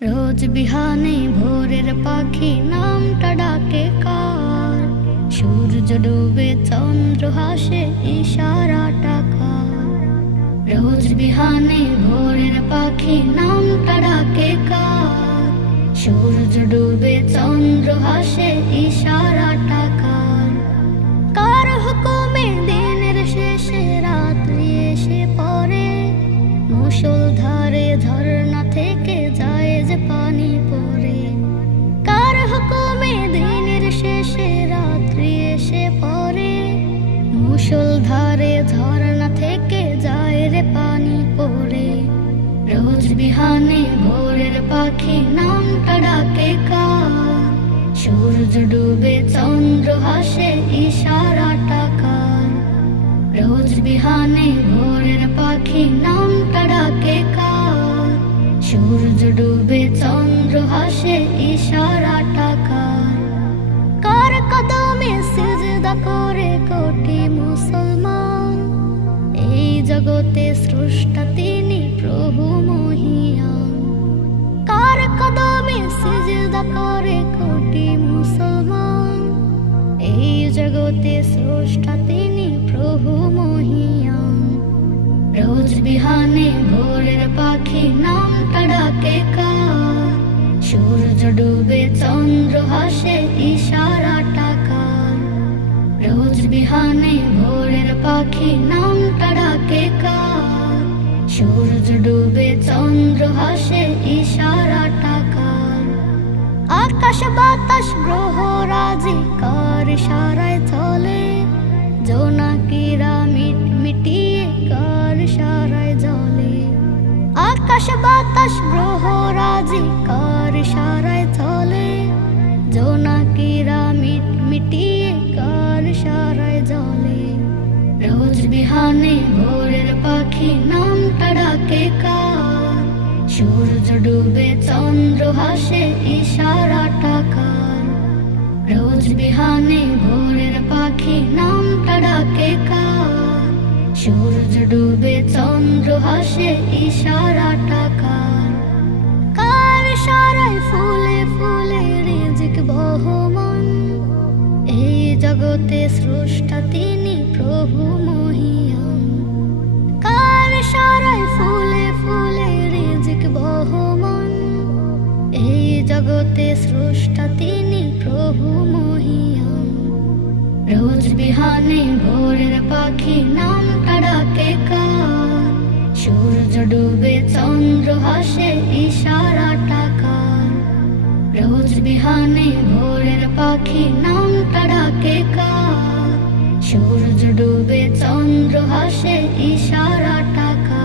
রোজ বিহানে ভোরের পাখি নামটা ডাকে কার, সূর্য ডুবে চন্দ্র হাসে ইশারাটা কার। রোজ বিহানে ভোরের পাখি নামটা ডাকে কার, সূর্য ডুবে চন্দ্র হাসে ইশারাটা কার। কার হুকুমে দিনের শেষে রাত্রি এসে পড়ে, মুষলধারে ঝর্ণা থেকে যায় যে পানি পড়ে। কার হুকুমে দিনের শেষে রাত্রি এসে পড়ে, মুষলধারে ঝর্ণা থেকে যায় রে পানি পড়ে। রোজ বিহানে ভোরের পাখি নামটা ডাকে কার, সূর্য ডুবে চন্দ্র হাসে ইশারাটা কার। রোজ বিহানে ভোরের পাখি নামটা ডাকে কার, সূর্য ডুবে চন্দ্র হাসে ইশারাটা কার। কার কদমে সিজদা করে কোটি মুসলমান, এই জগতে স্রষ্টা তিনি প্রভু মহিয়ান। কার কদমে সিজদা করে কোটি মুসলমান, এই জগতে স্রষ্টা তিনি প্রভু মহিয়ান। রোজ বিহানে ভোরের পাখি নামটা ডাকে কার, সূর্য ডুবে চন্দ্র হাসে ইশারাটা কার। রোজ বিহানে ভোরের পাখি নামটা ডাকে কার, সূর্য ডুবে চন্দ্র হাসে ইশারাটা কার। আকাশ বাতাস গ্রহ রাজি কার ইশারায় চলে, জোনাকিরা মিটিয়ে কার ইশারায় জ্বলে। আকাশ বাতাস গ্রহ রাজি কার ইশারায় চলে, জোনাকিরা মিটিয়ে কার ইশারায় জ্বলে। রোজ বিহানে ভোরের পাখি নামটা ডাকে কার, সূর্য ডুবে চন্দ্র হাসে ইশারাটা কার। রোজ বিহানে ভোরের পাখি নামটা ডাকে কার, সূর্য ডুবে চন্দ্র হাসে ইশারাটা কার। কার ইশারায় ফুলে ফুলে রিজিক বহমান, এই জগতে স্রষ্টা তিনি প্রভু মহিয়ান। কার ইশারায় ফুলে ফুলে রিজিক বহমান, এই জগতে স্রষ্টা তিনি প্রভু মহিয়ান। রোজ বিহানে ভোরের পাখি নামটা ডাকে কার, সূর্য ডুবে চন্দ্র হাসে ইশারাটা কার। রোজ বিহানে ভোরের পাখি নামটা ডাকে কার, সূর্য ডুবে চন্দ্র হাসে ইশারাটা কার।